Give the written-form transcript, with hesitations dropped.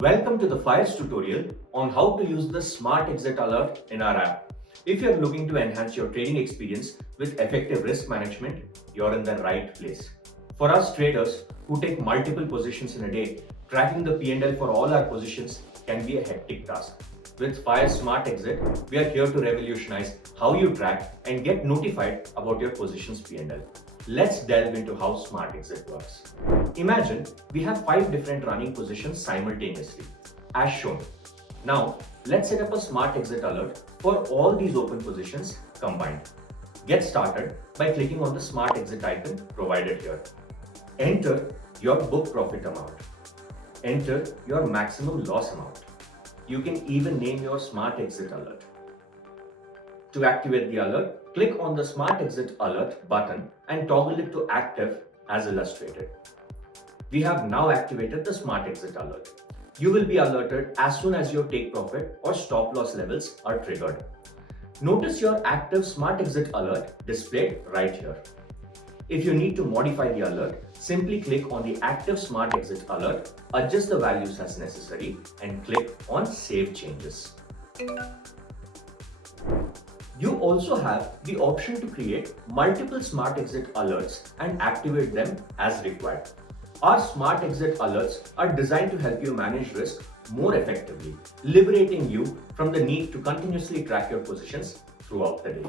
Welcome to the Fyers tutorial on how to use the Smart Exit Alert in our app. If you're looking to enhance your trading experience with effective risk management, you're in the right place. For us traders who take multiple positions in a day, tracking the P&L for all our positions can be a hectic task. With Fyers Smart Exit, we are here to revolutionize how you track and get notified about your position's P&L. Let's delve into how Smart Exit works. Imagine we have 5 different running positions simultaneously, as shown. Now, let's set up a Smart Exit alert for all these open positions combined. Get started by clicking on the Smart Exit icon provided here. Enter your book profit amount. Enter your maximum loss amount. You can even name your Smart Exit alert. To activate the alert, click on the Smart Exit Alert button and toggle it to active as illustrated. We have now activated the Smart Exit Alert. You will be alerted as soon as your take profit or stop loss levels are triggered. Notice your active Smart Exit Alert displayed right here. If you need to modify the alert, simply click on the active Smart Exit Alert, adjust the values as necessary, and click on Save Changes. You also have the option to create multiple Smart Exit Alerts and activate them as required. Our Smart Exit Alerts are designed to help you manage risk more effectively, liberating you from the need to continuously track your positions throughout the day.